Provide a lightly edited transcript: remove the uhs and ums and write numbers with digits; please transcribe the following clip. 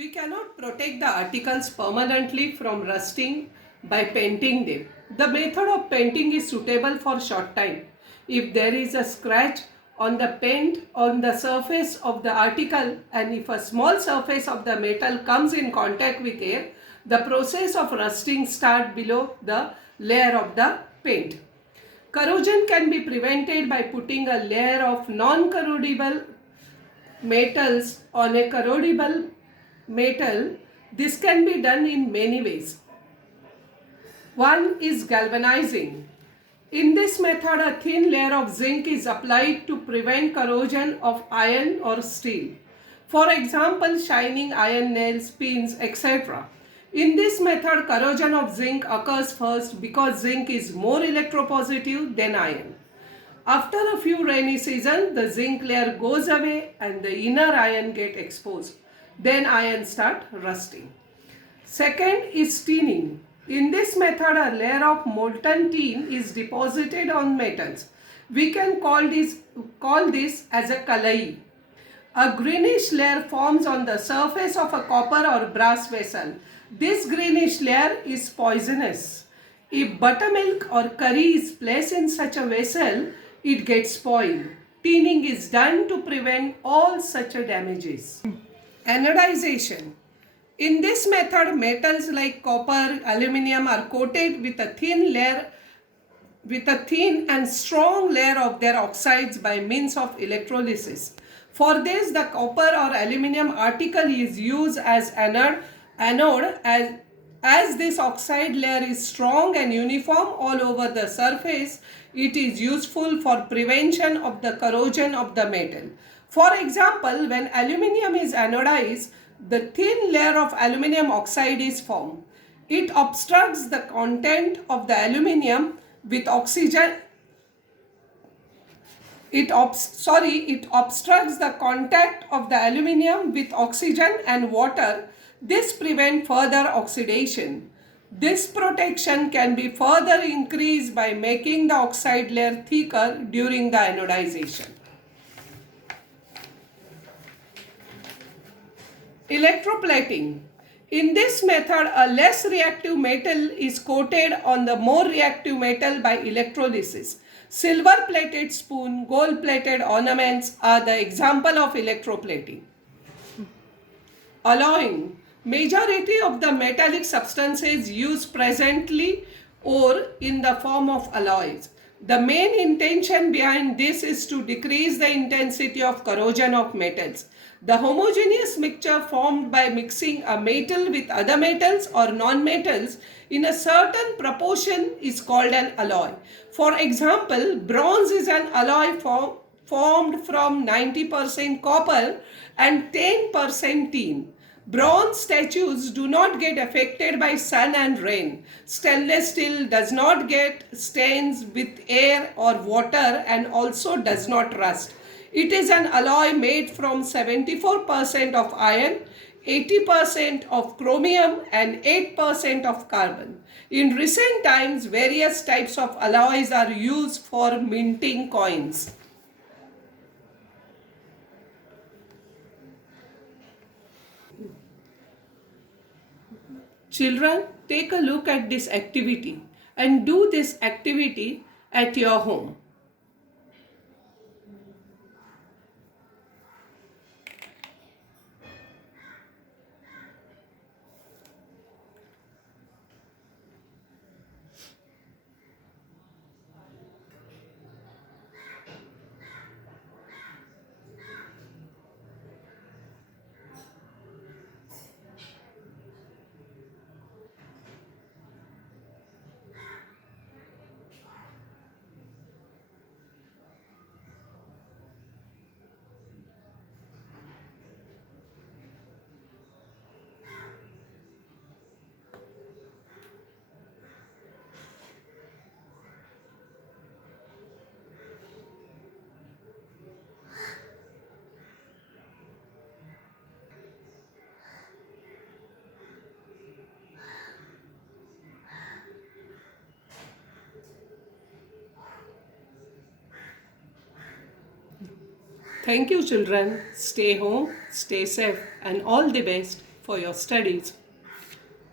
We cannot protect the articles permanently from rusting by painting them. The method of painting is suitable for short time. If there is a scratch on the paint on the surface of the article and if a small surface of the metal comes in contact with air, the process of rusting starts below the layer of the paint. Corrosion can be prevented by putting a layer of non-corrodible metals on a corrodible metal. This can be done in many ways. One is galvanizing. In this method, a thin layer of zinc is applied to prevent corrosion of iron or steel. For example, shining iron nails, pins, etc. In this method, corrosion of zinc occurs first because zinc is more electropositive than iron. After a few rainy seasons, the zinc layer goes away and the inner iron get exposed. Then iron start rusting. Second is tinning. In this method, a layer of molten tin is deposited on metals. We can call this as a kalai. A greenish layer forms on the surface of a copper or brass vessel. This greenish layer is poisonous. If buttermilk or curry is placed in such a vessel, it gets spoiled. Tinning is done to prevent all such damages. Anodization. In this method, metals like copper, aluminium are coated with a thin and strong layer of their oxides by means of electrolysis. For this, the copper or aluminium article is used as anode as this oxide layer is strong and uniform all over the surface. It is useful for prevention of the corrosion of the metal. For example, when aluminium is anodized, the thin layer of aluminium oxide is formed. It obstructs the content of the aluminium with oxygen. It obstructs the contact of the aluminium with oxygen and water. This prevents further oxidation. This protection can be further increased by making the oxide layer thicker during the anodization. Electroplating. In this method, a less reactive metal is coated on the more reactive metal by electrolysis. Silver-plated spoon, gold-plated ornaments are the example of electroplating. Alloying. Majority of the metallic substances used presently ore in the form of alloys. The main intention behind this is to decrease the intensity of corrosion of metals. The homogeneous mixture formed by mixing a metal with other metals or non-metals in a certain proportion is called an alloy. For example, bronze is an alloy formed from 90% copper and 10% tin. Bronze statues do not get affected by sun and rain. Stainless steel does not get stains with air or water and also does not rust. It is an alloy made from 74% of iron, 80% of chromium and 8% of carbon. In recent times, various types of alloys are used for minting coins. Children, take a look at this activity and do this activity at your home. Thank you, children. Stay home, stay safe, and all the best for for your studies.